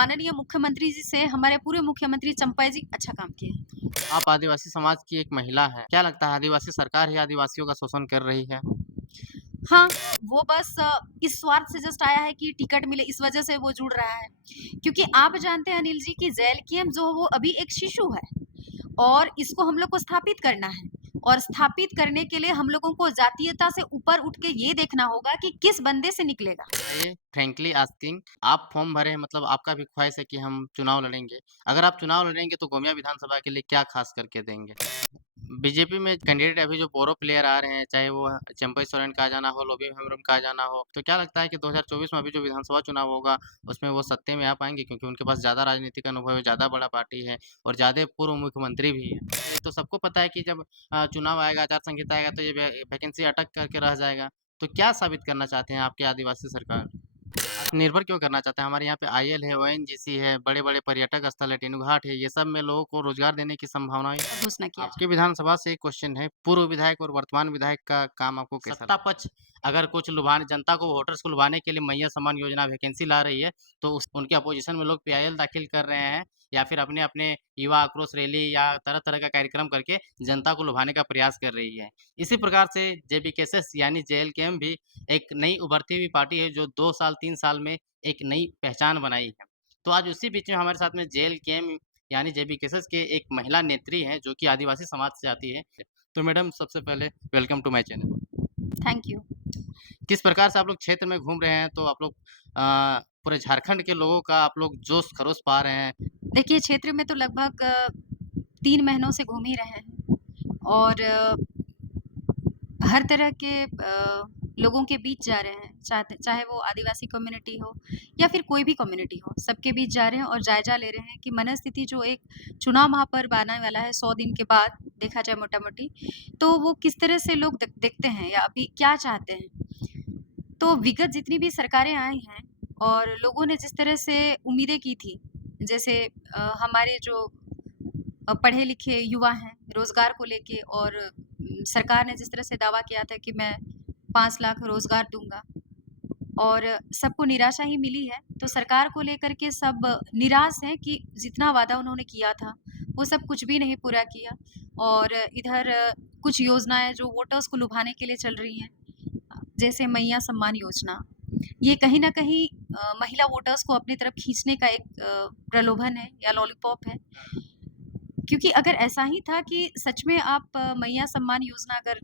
माननीय मुख्यमंत्री जी से हमारे पूरे मुख्यमंत्री चंपा जी अच्छा काम किए हैं। आप आदिवासी समाज की एक महिला हैं। क्या लगता है आदिवासी सरकार ही आदिवासियों का शोषण कर रही है? हाँ, वो बस इस स्वार्थ से जस्ट आया है कि टिकट मिले इस वजह से वो जुड़ रहा है। क्योंकि आप जानते हैं अनिल जी कि जेएलकेएम जो वो अभी एक शिशु है और इसको हम लोग को स्थापित करना है और स्थापित करने के लिए हम लोगों को जातीयता से ऊपर उठ के ये देखना होगा कि किस बंदे से निकलेगा। बताइए फ्रैंकली आस्किंग आप फॉर्म भरे हैं मतलब आपका भी ख्वाहिश है कि हम चुनाव लड़ेंगे। अगर आप चुनाव लड़ेंगे तो गोमिया विधानसभा के लिए क्या खास करके देंगे? बीजेपी में कैंडिडेट अभी जो बोरो प्लेयर आ रहे हैं, चाहे वो चंपई सोरेन का आ जाना हो, लोबी हेम्ब्रम का आ जाना हो, तो क्या लगता है कि 2024 में अभी जो विधानसभा चुनाव होगा, उसमें वो सत्ते में आ पाएँगे? क्योंकि उनके पास ज़्यादा राजनीतिक अनुभव है, ज़्यादा बड़ा पार्टी है और ज़्यादा पूर्व मुख्यमंत्री भी है। ये तो सबको पता है कि जब चुनाव आएगा, आचार संहिता आएगा, तो ये वैकेंसी अटक करके रह जाएगा। तो क्या साबित करना चाहते हैं आपके आदिवासी सरकार? निर्भर क्यों करना चाहते हैं? हमारे यहाँ पे आईएल है, ओएनजीसी है, बड़े-बड़े पर्यटक स्थल है, टेनुघाट है, ये सब में लोगों को रोज़गार देने की संभावनाएँ घोषणा किया आपके जाए। विधानसभा से एक क्वेश्चन है, पूर्व विधायक और वर्तमान विधायक का काम आपको कैसा सत्ता पक्ष अगर कुछ लुभाने जनता को वोटर्स को लुभाने के लिए मैया सम्मान योजना वैकेंसी ला रही है, तो उस उनके अपोज़िशन में लोग पीआईएल दाखिल कर रहे हैं या फिर अपने-अपने युवा आक्रोश रैली या तरह-तरह का कार्यक्रम करके जनता को लुभाने का प्रयास कर रही है। इसी प्रकार से जेबीकेएसएस यानी जेएलकेएम भी एक नई उभरती हुई पार्टी है जो 2 साल 3 साल में एक नई पहचान बनाई है। तो आज उसी बीच में हमारे साथ में जेएलकेएम यानी जेबीकेएसएस के एक महिला नेत्री हैं जो कि आदिवासी समाज से आती है। तो मैडम सबसे पहले welcome to my channel. Thank you. किस प्रकार से आप लोग क्षेत्र में घूम रहे हैं तो आप लोग पूरे झारखंड के लोगों का आप लोग जोश-खरोश पा रहे हैं। देखिए क्षेत्र में तो लगभग 3 महीनों से घूम ही रहे हैं और हर तरह के लोगों के बीच जा रहे हैं, चाहे वो आदिवासी कम्युनिटी हो या फिर कोई भी कम्युनिटी हो, सबके बीच जा रहे हैं और जायज़ा ले रहे हैं कि मनस्थिति जो एक चुनाव महापर्व आने वाला है 100 दिन के बाद, देखा जाए मोटा-मोटी, तो वो किस तरह से लोग देखते हैं या अभी क्या चाहते हैं। तो विगत जितनी भी सरकारें आई हैं और लोगों ने जिस तरह से उम्मीदें की थी, जैसे हमारे जो पढ़े-लिखे युवा हैं, रोज़गार को लेके और सरकार ने जिस तरह से दावा किया था कि मैं 5 लाख रोज़गार दूँगा और सबको निराशा ही मिली है। तो सरकार को लेकर के सब निराश हैं कि जितना वादा उन्होंने किया था, वो सब कुछ भी नहीं पूरा किया और इधर कुछ योजनाएँ जो वोटर्स को लुभाने के लिए चल रही हैं, जैसे मैया सम्मान योजना, ये कहीं न कहीं महिला वोटर्स को अपनी तरफ खींचने का एक प्रलोभन है या लॉलीपॉप है। क्योंकि अगर ऐसा ही था कि सच में आप मैया सम्मान योजना अगर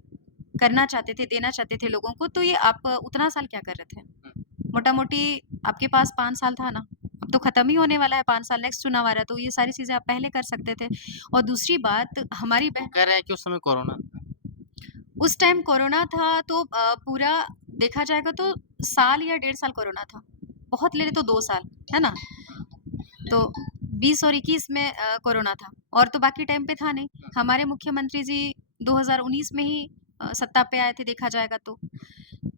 करना चाहते थे, देना चाहते थे लोगों को, तो ये आप उतना साल क्या कर रहे थे? मोटा-मोटी आपके पास 5 साल था ना, अब तो खत्म ही होने वाला है 5 साल, नेक्स्ट चुनाव आ रहा है, तो ये सारी चीज़ें आप पहले कर सकते थे। और दूसरी बात हमारी वो बहन कह रहे हैं कि उस समय कोरोना था। उस टाइम कोरोना था तो पूरा देखा जाएगा तो साल या डेढ़ साल कोरोना था। बहुत ले ले तो 2 साल, है ना? तो 20 और 21 में कोरोना था और तो बाकी टाइम पे था नहीं। हमारे मुख्यमंत्री जी 2019 में ही सत्ता पे आए थे देखा जाएगा तो।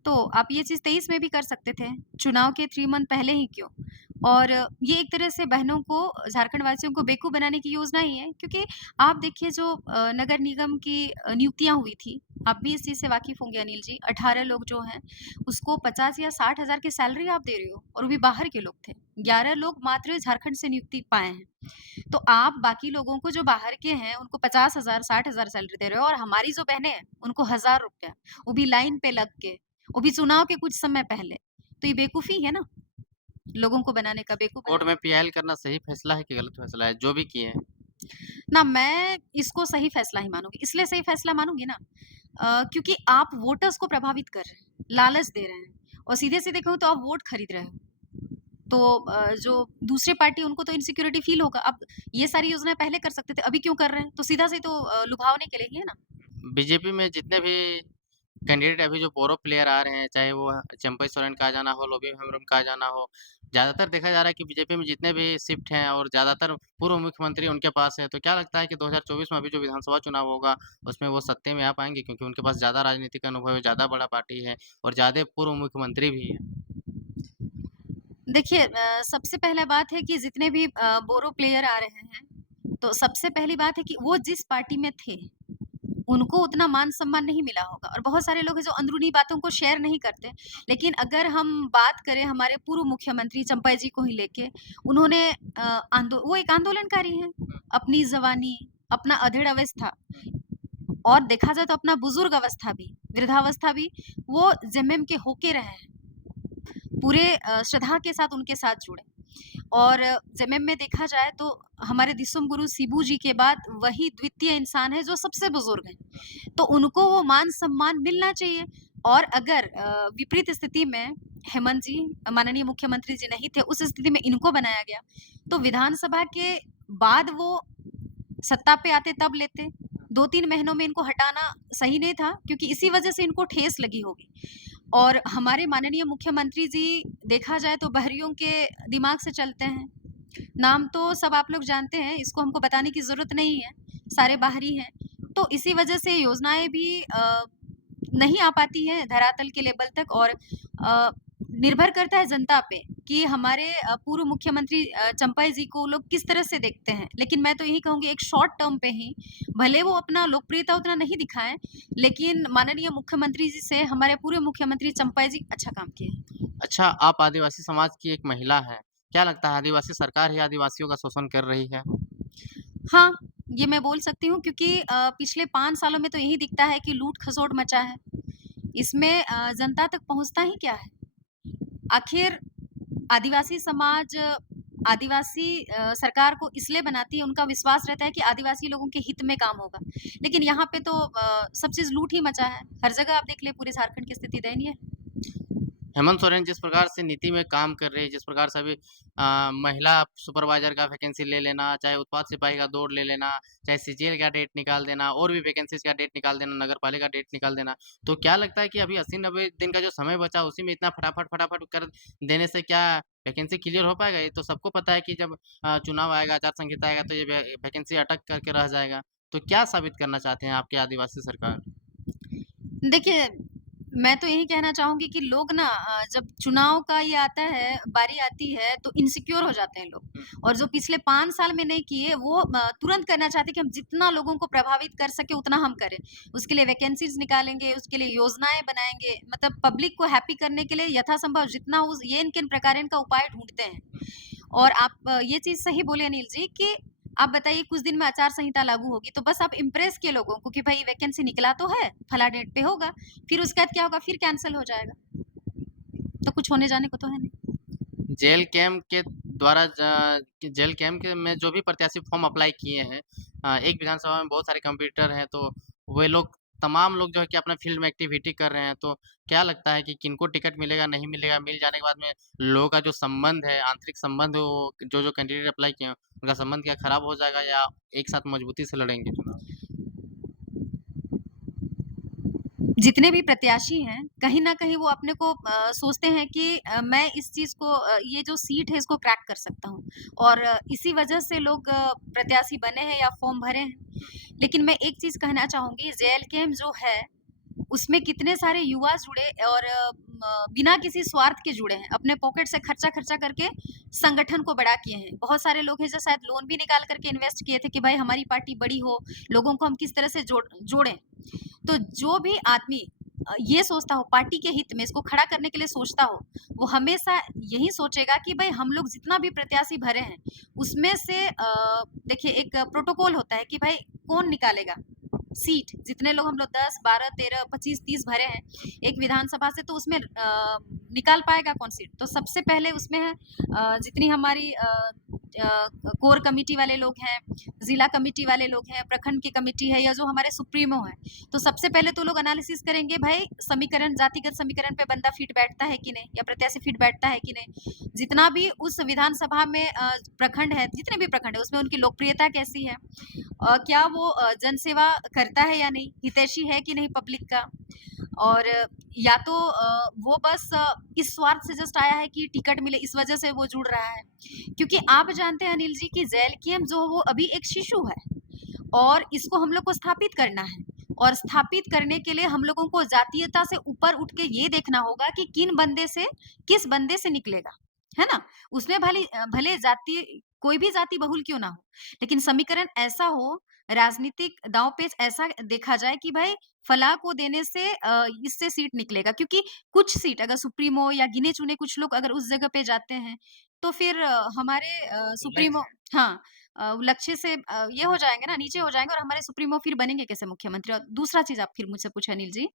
तो आप ये चीज़ 23 में भी कर सकते थे, चुनाव के 3 मंथ पहले ही क्यों? और ये एक तरह से बहनों को, झारखंड वासियों को बेवकूफ़ बनाने की योजना ही है क्योंकि आप देखिए जो नगर निगम की नियुक्तियाँ हुई थी, आप भी इस चीज़ से वाकिफ़ होंगे अनिल जी, 18 लोग जो हैं, उसको 50 या 60 हज़ार की सैलरी आप दे रहे हो और वो भी बाहर के लोग थे। 11 लोग मात्र झारखंड से नियुक्ति पाए हैं। तो आप बाकी लोगों को जो बाहर के हैं, उनको 50,000 60,000 सैलरी दे रहे हो और हमारी जो बहनें हैं, उनको ₹1000 वो भी लाइन पे लग के, वो भी चुनाव के कुछ समय पहले। तो ये बेवकूफ़ी है ना, लोगों को बनाने का, बेवकूफ़ कोर्ट बनाने में का। पीआईएल करना सही फैसला है कि गलत फैसला है? जो भी किए हैं। ना मैं इसको सही फैसला ही मानूँगी, इसलिए सही फैसला मानूँगी ना क्योंकि आप वोटर्स को प्रभावित कर रहे हैं, लालच दे रहे हैं और सीधे-सीधे कहूँ तो आप वोट खरीद रहे हो। तो जो दूसरे पार्टी उनको तो इनसिक्योरिटी फ़ील होगा। अब ये सारी योजनाएँ पहले कर सकते थे, अभी क्यों कर रहे हैं? तो सीधा-सी तो लुभावने के लिए ही है ना। बीजेपी में जितने भी कैंडिडेट अभी जो बोरो प्लेयर आ रहे हैं, चाहे वो चंपई सोरेन का आ जाना हो, लोबी हेम्ब्रम का आ जाना हो, ज़्यादातर देखा जा रहा है कि बीजेपी में जितने भी शिफ्ट हैं और ज़्यादातर पूर्व मुख्यमंत्री उनके पास है। तो क्या लगता है कि 2024 में अभी जो विधानसभा चुनाव होगा, उसमें वो सत्ते में आ पाएँगे? क्योंकि उनके पास ज़्यादा राजनीतिक अनुभव है, ज़्यादा बड़ा पार्टी है और ज़्यादा पूर्व मुख्यमंत्री भी हैं। देखिए सबसे पहला बात है कि जितने भी बोरो प्लेयर आ रहे हैं, तो सबसे पहली बात है कि वो जिस पार्टी में थे, उनको उतना मान-सम्मान नहीं मिला होगा और बहुत सारे लोग हैं जो अंदरूनी बातों को शेयर नहीं करते। लेकिन अगर हम बात करें हमारे पूर्व मुख्यमंत्री चंपा जी को ही लेके, उन्होंने वो एक आंदोलनकारी हैं। अपनी जवानी, अपना अधेड़ अवस्था और देखा जाए तो अपना बुजुर्ग अवस्था भी, वृद्धावस्था भी वो जेएमएम के होके रहे हैं। पूरे श्रद्धा के साथ उनके साथ जुड़े और जेएमएम में देखा जाए तो हमारे दिसुम गुरु शिबू जी के बाद वही द्वितीय इंसान है जो सबसे बुजुर्ग हैं। तो उनको वो मान-सम्मान मिलना चाहिए और अगर विपरीत स्थिति में हेमंत जी, माननीय मुख्यमंत्री जी नहीं थे, उस स्थिति में इनको बनाया गया, तो विधानसभा के बाद वो सत्ता पे आते तब लेते। 2-3 महीनों में इनको हटाना सही नहीं था क्योंकि इसी वजह से इनको ठेस लगी होगी। और हमारे माननीय मुख्यमंत्री जी देखा जाए तो बहरियों के दिमाग से चलते हैं। नाम तो सब आप लोग जानते हैं, इसको हमको बताने की ज़रूरत नहीं है, सारे बाहरी हैं। तो इसी वजह से योजनाएँ भी नहीं आ पाती हैं धरातल के लेवल तक और निर्भर करता है जनता पे कि हमारे पूर्व मुख्यमंत्री चंपा जी को लोग किस तरह से देखते हैं। लेकिन मैं तो यही कहूँगी एक शॉर्ट टर्म पे ही, भले वो अपना लोकप्रियता उतना नहीं दिखाएँ, लेकिन माननीय मुख्यमंत्री जी से हमारे पूर्व मुख्यमंत्री चंपा जी अच्छा काम किए हैं। अच्छा, आप आदिवासी समाज की एक महिला हैं। क्या लगता है आदिवासी सरकार ही आदिवासियों का शोषण कर रही है? हाँ, ये मैं बोल सकती हूँ क्योंकि पिछले 5 सालों में तो यही दिखता है कि लूट-खसोट मचा है। इसमें जनता तक पहुँचता ही क्या है? आखिर आदिवासी समाज आदिवासी सरकार को इसलिए बनाती है, उनका विश्वास रहता है कि आदिवासी लोगों के हित में काम होगा। लेकिन यहाँ पे तो सब चीज़ लूट ही मचा है। हर जगह आप देख लें पूरे झारखंड की स्थिति दयनीय है। हेमंत सोरेन जिस प्रकार से नीति में काम कर रही है, जिस प्रकार से अभी महिला सुपरवाइज़र का वैकेंसी ले लेना, चाहे उत्पाद सिपाही का दौड़ ले लेना, चाहे सीजीएल का डेट निकाल देना और भी वैकेंसीज़ का डेट निकाल देना, नगरपालिका डेट निकाल देना। तो क्या लगता है कि अभी 80-90 दिन का जो समय बचा, उसी में इतना फटाफट कर देने से क्या वैकेंसी क्लियर हो पाएगा? ये तो सबको पता है कि जब चुनाव आएगा, आचार संहिता आएगा, तो ये वैकेंसी अटक करके रह जाएगा। तो क्या साबित करना चाहते हैं आपकी आदिवासी सरकार? देखिए, मैं तो यही कहना चाहूँगी कि लोग ना जब चुनाव का ये आता है, बारी आती है तो इनसिक्योर हो जाते हैं हुँ, लोग और जो पिछले 5 साल में नहीं किए वो तुरंत करना चाहते हैं कि हम जितना लोगों को प्रभावित कर सके उतना हम करें। उसके लिए वैकेंसीज़ निकालेंगे, उसके लिए योजनाएँ बनाएँगे, मतलब पब्लिक को हैप्पी करने के लिए यथासंभव जितना हो ये किन प्रकार का उपाय ढूँढते हैं। हुँ। और आप ये चीज़ सही बोले अनिल जी कि आप बताइए कुछ दिन में आचार संहिता लागू होगी, तो बस आप इम्प्रेस किए लोगों को कि भाई वैकेंसी निकला तो है, फला डेट पे होगा, फिर उसके बाद क्या होगा, फिर कैंसल हो जाएगा। तो कुछ होने जाने को तो है नहीं। जेल कैम्प के द्वारा जेल कैम्प के में जो भी प्रत्याशी फॉर्म अप्लाई किए हैं एक विधानसभा में बहुत सारे कंप्यूटर हैं, तो वे लोग तमाम लोग जो है कि अपना फील्ड में एक्टिविटी कर रहे हैं, तो क्या लगता है कि किनको टिकट मिलेगा, नहीं मिलेगा? मिल जाने के बाद में लोगों का जो संबंध है, आंतरिक संबंध है, वो जो कैंडिडेट अप्लाई किए हैं, उनका संबंध क्या खराब हो जाएगा या एक साथ मजबूती से लड़ेंगे चुनाव? जितने भी प्रत्याशी हैं, कहीं न कहीं वो अपने को सोचते हैं कि मैं इस चीज़ को ये जो सीट है इसको क्रैक कर सकता हूँ और इसी वजह से लोग प्रत्याशी बने हैं या फॉर्म भरे हैं। लेकिन मैं एक चीज़ कहना चाहूँगी जेएल कैम्प जो है उसमें कितने सारे युवा जुड़े और बिना किसी स्वार्थ के जुड़े हैं। अपने पॉकेट से खर्चा-खर्चा करके संगठन को बड़ा किए हैं। बहुत सारे लोग हैं जो शायद लोन भी निकाल कर के इन्वेस्ट किए थे कि भाई हमारी पार्टी बड़ी हो, लोगों को हम किस तरह से जोड़ें। तो जो भी आदमी ये सोचता हो पार्टी के हित में इसको खड़ा करने के लिए सोचता हो, वो हमेशा यही सोचेगा कि भाई हम लोग जितना भी प्रत्याशी भरे हैं, उसमें से देखिए एक प्रोटोकॉल होता है कि भाई कौन निकालेगा सीट, जितने लोग हम लोग 10, 12, 13, 25, 30 भरे हैं एक विधानसभा से तो उसमें निकाल पाएगा कौन सीट? तो सबसे पहले उसमें है जितनी हमारी कोर कमिटी वाले लोग हैं, जिला कमिटी वाले लोग हैं, प्रखंड की कमिटी है या जो हमारे सुप्रीमो हैं, तो सबसे पहले तो लोग एनालिसिस करेंगे भाई समीकरण जातिगत समीकरण पे बंदा फिट बैठता है कि नहीं या प्रत्याशी फिट बैठता है कि नहीं। जितना भी उस विधानसभा में प्रखंड है, जितने भी प्रखंड है उसमें उनकी लोकप्रियता कैसी है? क्या वो जनसेवा करता है या नहीं? हितैषी है कि नहीं पब्लिक का? और या तो वो बस इस स्वार्थ से जस्ट आया है कि टिकट मिले इस वजह से वो जुड़ रहा है। क्योंकि आप जानते हैं अनिल जी कि जेएलकेएम जो वो अभी एक शिशु है और इसको हम लोग को स्थापित करना है और स्थापित करने के लिए हम लोगों को जातीयता से ऊपर उठ के ये देखना होगा कि किस बंदे से निकलेगा, है ना? उसमें भले भले जाति कोई भी जाति बहुल क्यों ना हो, लेकिन समीकरण ऐसा हो, राजनीतिक दांव-पेच ऐसा देखा जाए कि भाई फलाँ को देने से इससे सीट निकलेगा क्योंकि कुछ सीट अगर सुप्रीमो या गिने-चुने कुछ लोग अगर उस जगह पे जाते हैं, तो फिर हमारे जो सुप्रीमो लक्ष्य है। हाँ लक्ष्य से ये हो जाएँगे ना, नीचे हो जाएँगे और हमारे सुप्रीमो फिर बनेंगे कैसे मुख्यमंत्री? और दूसरा चीज़ आप फिर मुझसे पूछे अनिल जी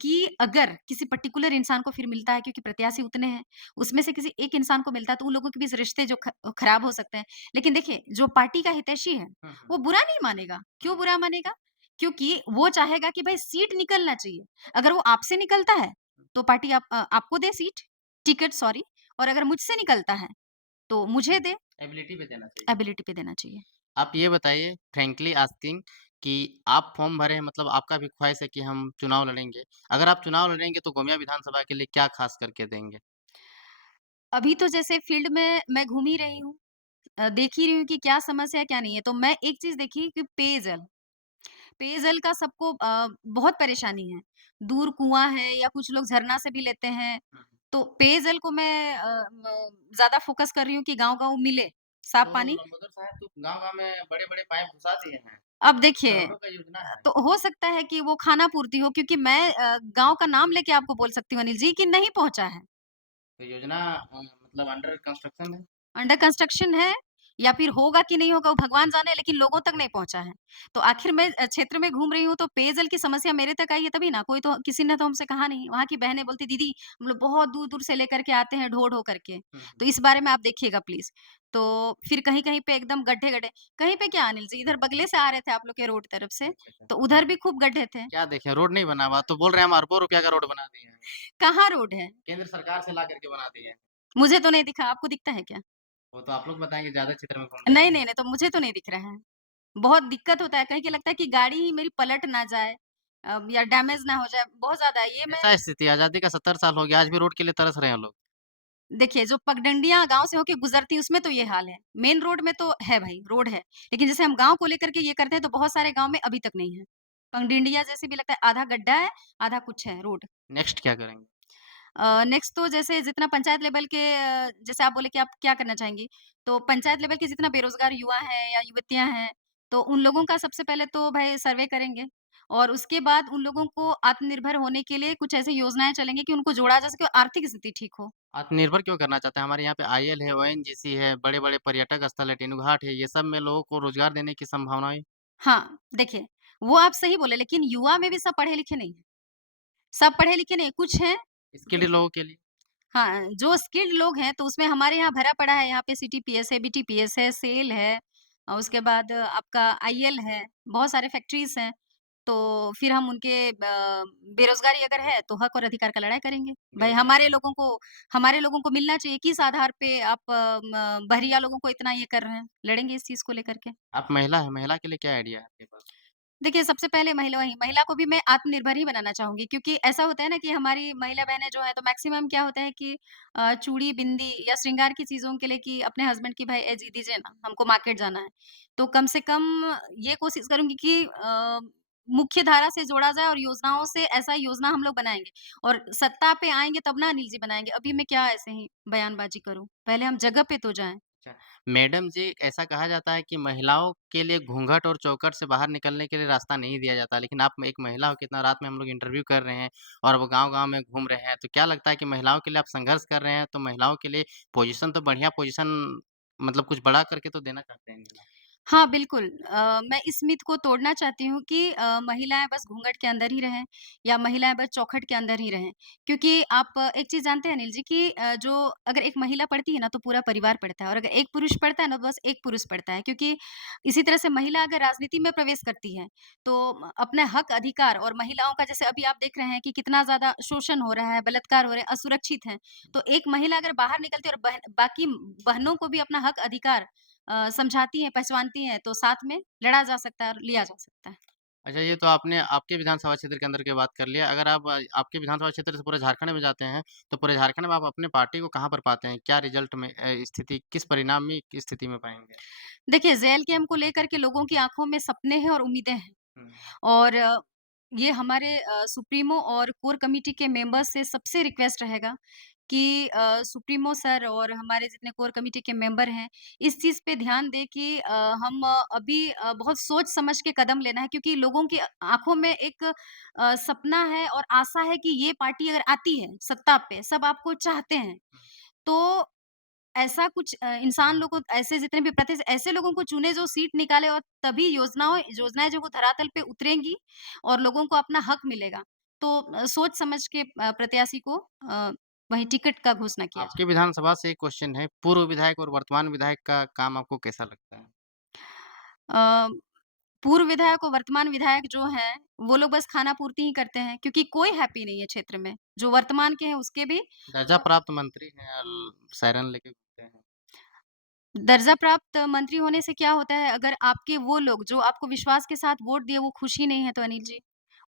कि अगर किसी पर्टिकुलर इंसान को फिर मिलता है क्योंकि प्रत्याशी उतने हैं, उसमें से किसी एक इंसान को मिलता है तो उन लोगों के बीच रिश्ते जो खराब हो सकते हैं। लेकिन देखिए, जो पार्टी का हितैषी है, हुँ, हुँ, वो बुरा नहीं मानेगा। हुँ। क्यों बुरा मानेगा? क्योंकि वो चाहेगा कि भाई सीट निकलना चाहिए। अगर वो आपसे निकलता है, तो पार्टी आपको दे सीट, टिकट सॉरी और अगर मुझसे निकलता है, तो मुझे दे, एबिलिटी पे देना चाहिए। एबिलिटी पे देना चाहिए। आप ये बताइए फ्रैंकली आस्किंग कि आप फॉर्म भरे हैं मतलब आपका भी ख्वाहिश है कि हम चुनाव लड़ेंगे। अगर आप चुनाव लड़ेंगे तो गोमिया विधानसभा के लिए क्या ख़ास करके देंगे? अभी तो जैसे फील्ड में मैं घूम ही रही हूँ देख ही रही हूँ कि क्या समस्या है, क्या नहीं है। तो मैं एक चीज़ देखी कि पेयजल, पेयजल का सबको बहुत परेशानी है। दूर कुआँ है या कुछ लोग झरना से भी लेते हैं। हुँ, हुँ। तो पेयजल को मैं ज़्यादा फ़ोकस कर रही हूँ कि गाँव-गाँव मिले साफ तो पानी। लंबोदर साहब तो गाँव-गाँव में बड़े-बड़े पाइप घुसा दिए हैं। अब देखिए करोड़ों का योजना है। तो हो सकता है कि वो खाना-पूर्ति हो क्योंकि मैं गाँव का नाम लेके आपको बोल सकती हूँ अनिल जी कि नहीं पहुँचा है। तो योजना मतलब अंडर कंस्ट्रक्शन है। अंडर कंस्ट्रक्शन है या फिर होगा कि नहीं होगा वो भगवान जाने लेकिन लोगों तक नहीं पहुँचा है। तो आखिर मैं क्षेत्र में घूम रही हूँ तो पेयजल की समस्या मेरे तक आई है तभी ना, कोई तो किसी ने तो हमसे कहा नहीं। वहाँ की बहनें बोलती दीदी हम लोग बहुत दूर-दूर से लेकर के आते हैं ढो-ढो करके। हुँ, तो हुँ। इस बारे में आप देखिएगा प्लीज़। तो फिर कहीं-कहीं पे एकदम गड्ढे-गड्ढे कहीं पे क्या अनिल जी इधर बगले से आ रहे थे आप लोग के रोड तरफ से, अच्छा, अच्छा। तो उधर भी खूब गड्ढे थे। क्या देखें रोड नहीं बना हुआ, तो बोल रहे हैं हम अरबों रुपया का रोड बना दिए हैं। कहाँ रोड है? केंद्र सरकार से ला करके बना दिए हैं। मुझे तो नहीं दिखा, आपको दिखता है क्या? वो तो आप लोग बताएँगे ज़्यादा क्षेत्र में घूम रहे नहीं, हैं। नहीं, नहीं, तो मुझे तो नहीं दिख रहा है। बहुत दिक्कत होता है, कहीं क्या लगता है कि गाड़ी ही मेरी पलट ना जाए या डैमेज ना हो जाए, बहुत ज़्यादा है। ये मैं ऐसा स्थिति आज़ादी का 70 साल हो गया, आज भी रोड के लिए तरस रहे हैं लोग। देखिए, जो पगडंडियाँ गाँव से होके गुज़रती हैं, उसमें तो ये हाल है। मेन रोड में तो है भई, रोड है। लेकिन जैसे हम गाँव को लेकर के ये करते हैं, तो बहुत सारे गाँव में अभी तक नहीं है। पगडंडिया जैसे भी लगता है, आधा गड्ढा है, आधा कुछ है रोड। नेक्स्ट क्या करेंगे? नेक्स्ट तो जैसे जितना पंचायत लेवल के जैसे आप बोले कि आप क्या करना चाहेंगी? तो पंचायत लेवल के जितना बेरोज़गार युवा हैं या युवतियाँ हैं, तो उन लोगों का सबसे पहले तो भई सर्वे करेंगे और उसके बाद उन लोगों को आत्मनिर्भर होने के लिए कुछ ऐसी योजनाएँ चलेंगी कि उनको जोड़ा जा सके और आर्थिक स्थिति ठीक हो। आत्मनिर्भर क्यों करना चाहते हैं? हमारे यहाँ पे आईएल है, ओएनजीसी है, बड़े-बड़े पर्यटक स्थल है, तेनुघाट घाट है, ये सब में लोगों को रोज़गार देने की संभावनाएँ हाँ, देखिए, वो आप सही बोले लेकिन युवा में भी सब पढ़े-लिखे नहीं हैं। सब पढ़े-लिखे नहीं, कुछ हैं स्किल्ड लोगों के लिए। हाँ, जो स्किल्ड लोग हैं तो उसमें हमारे यहाँ भरा पड़ा है, यहाँ पे सीटीपीएस है, बीटीपीएस है, सेल है उसके बाद आपका आईएल है, बहुत सारे फैक्ट्रीज़ हैं। तो फिर हम उनके बेरोज़गारी अगर है तो हक और अधिकार का लड़ाई करेंगे। भई बेरोज़गारी हमारे लोगों को मिलना चाहिए, किस आधार पे आप बहरिया लोगों को इतना ये कर रहे हैं? लड़ेंगे इस चीज़ को लेकर के। आप महिला हैं, महिला के लिए क्या आइडिया है आपके पास? देखिए, सबसे पहले महिला को भी मैं आत्मनिर्भर ही बनाना चाहूँगी क्योंकि ऐसा होता है ना कि हमारी महिला बहनें जो हैं तो मैक्सिमम क्या होता है कि चूड़ी, बिंदी या श्रृंगार की चीज़ों के लिए कि अपने हस्बैंड की भाई ए जी दीजिए ना, हमको मार्केट जाना है। तो कम से कम ये कोशिश करूँगी कि मुख्य धारा से जोड़ा जाए और योजनाओं से ऐसा योजना हम लोग बनाएँगे और सत्ता पे आएँगे तब ना अनिल जी बनाएँगे। अभी मैं क्या ऐसे ही बयानबाज़ी करूँ? पहले हम जगह पे तो जाएँ। अच्छा, मैडम जी ऐसा कहा जाता है कि महिलाओं के लिए घूँघट और चौखट से बाहर निकलने के लिए रास्ता नहीं दिया जाता, लेकिन आप एक महिला हो कितना रात में हम लोग इंटरव्यू कर रहे हैं और वो गाँव-गाँव में घूम रहे हैं, तो क्या लगता है कि महिलाओं के लिए आप संघर्ष कर रहे हैं, तो महिलाओं के लिए पोज़ीशन तो बढ़िया पोज़ीशन मतलब कुछ बड़ा करके तो देना चाहते हैं? हाँ, बिल्कुल। मैं इस मिथ को तोड़ना चाहती हूँ कि महिलाएँ बस घूँघट के अंदर ही रहें या महिलाएँ बस चौखट के अंदर ही रहें। क्योंकि आप एक चीज़ जानते हैं अनिल जी कि जो अगर एक महिला पढ़ती है ना, तो पूरा परिवार पढ़ता है और अगर एक पुरुष पढ़ता है ना, तो बस एक पुरुष पढ़ता है। क्योंकि इसी तरह से महिला अगर राजनीति में प्रवेश करती है, तो अपने हक, अधिकार और महिलाओं का जैसे अभी आप देख रहे हैं कि कितना ज़्यादा शोषण हो रहा है, बलात्कार हो रहे हैं, असुरक्षित हैं। तो एक महिला अगर बाहर निकलती है और बाकी बहनों को भी अपना हक, अधिकार समझाती हैं, पहचानती हैं, तो साथ में लड़ा जा सकता है और लिया जा सकता है। अच्छा, ये तो आपने आपके विधानसभा क्षेत्र के अंदर की बात कर लिया। अगर आप आपके विधानसभा क्षेत्र से पूरे झारखंड में जाते हैं, तो पूरे झारखंड में आप अपने पार्टी को कहाँ पर पाते हैं? क्या रिज़ल्ट में स्थिति किस परिणाम में की स्थिति में पाएँगे? देखिए, जेएलकेएम को लेकर के लोगों की आँखों में सपने हैं और उम्मीदें हैं हुँ। और ये हमारे सुप्रीमो और कोर कमिटी के मेंबर्स से सबसे रिक्वेस्ट रहेगा कि सुप्रीमो सर और हमारे जितने कोर कमिटी के मेंबर हैं, इस चीज़ पे ध्यान दें कि हम अभी बहुत सोच समझ के कदम लेना है क्योंकि लोगों की आँखों में एक सपना है और आशा है कि ये पार्टी अगर आती है सत्ता पे, सब आपको चाहते हैं, तो ऐसा कुछ इंसान लोग को ऐसे जितने भी ऐसे लोगों को चुने जो सीट निकाले और तभी योजनाएँ जो वो धरातल पे उतरेंगी और लोगों को अपना हक मिलेगा। तो सोच समझ के प्रत्याशी को वहीं टिकट का घोषणा किया आपके जाए। विधानसभा से एक क्वेश्चन है, पूर्व विधायक और वर्तमान विधायक का काम आपको कैसा लगता है? अ, पूर्व विधायक और वर्तमान विधायक जो हैं, वो लोग बस खाना-पूर्ति ही करते हैं क्योंकि कोई हैप्पी नहीं है क्षेत्र में। जो वर्तमान के हैं उसके भी दर्जा प्राप्त मंत्री हैं सायरन लेके घूमते हैं। दर्जा प्राप्त मंत्री होने से क्या होता है, अगर आपके वो लोग जो आपको विश्वास के साथ वोट दिए, वो खुश ही नहीं है तो अनिल जी,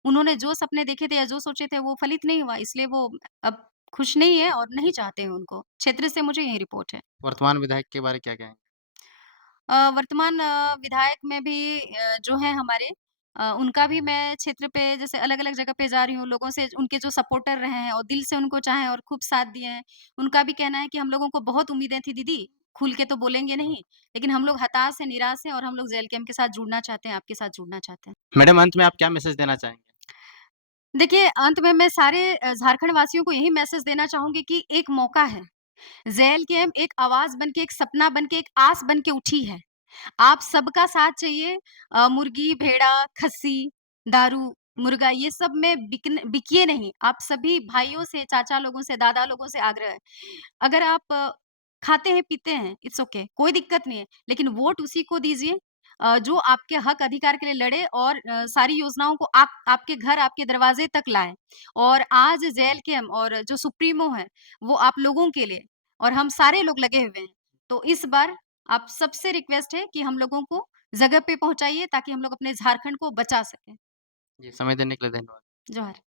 उन्होंने जो सपने देखे थे या जो सोचे थे वो फलित नहीं हुआ, इसलिए वो अब खुश नहीं है और नहीं चाहते हैं उनको। क्षेत्र से मुझे यही रिपोर्ट है। वर्तमान विधायक के बारे क्या कहेंगे? वर्तमान विधायक में भी जो हैं हमारे उनका भी मैं क्षेत्र पे जैसे अलग-अलग जगह पे जा रही हूँ, लोगों से उनके जो सपोर्टर रहे हैं और दिल से उनको चाहे और खूब साथ दिए हैं, उनका भी कहना है कि हम लोगों को बहुत उम्मीदें थी दीदी, खुल के तो बोलेंगे नहीं, लेकिन हम लोग हताश हैं, निराश हैं और हम लोग जेल कैंप के साथ जुड़ना चाहते हैं, आपके साथ जुड़ना चाहते हैं। मैडम अंत में आप क्या मैसेज देना चाहेंगे? देखिए, अंत में मैं सारे झारखंड वासियों को यही मैसेज देना चाहूँगी कि एक मौका है, जेल कैंप एक आवाज़ बन के, एक सपना बन के, एक आस बन के उठी है। आप सबका साथ चाहिए मुर्गी, भेड़ा, खस्सी, दारू, मुर्गा ये सब में बिकिए नहीं। आप सभी भाइयों से, चाचा लोगों से, दादा लोगों से आग्रह है। अगर आप खाते हैं, पीते हैं, इट्स ओके कोई दिक्कत नहीं है। लेकिन वोट उसी को दीजिए जो आपके हक अधिकार के लिए लड़े और सारी योजनाओं को आप आपके घर, आपके दरवाजे तक लाए। और आज जेल के हम और जो सुप्रीमो है, वो आप लोगों के लिए और हम सारे लोग लगे हुए हैं। तो इस बार आप सबसे रिक्वेस्ट है कि हम लोगों को जगह पे पहुँचाइए ताकि हम लोग अपने झारखंड को बचा सकें। जी, समय देने के लिए धन्यवाद। जोहार।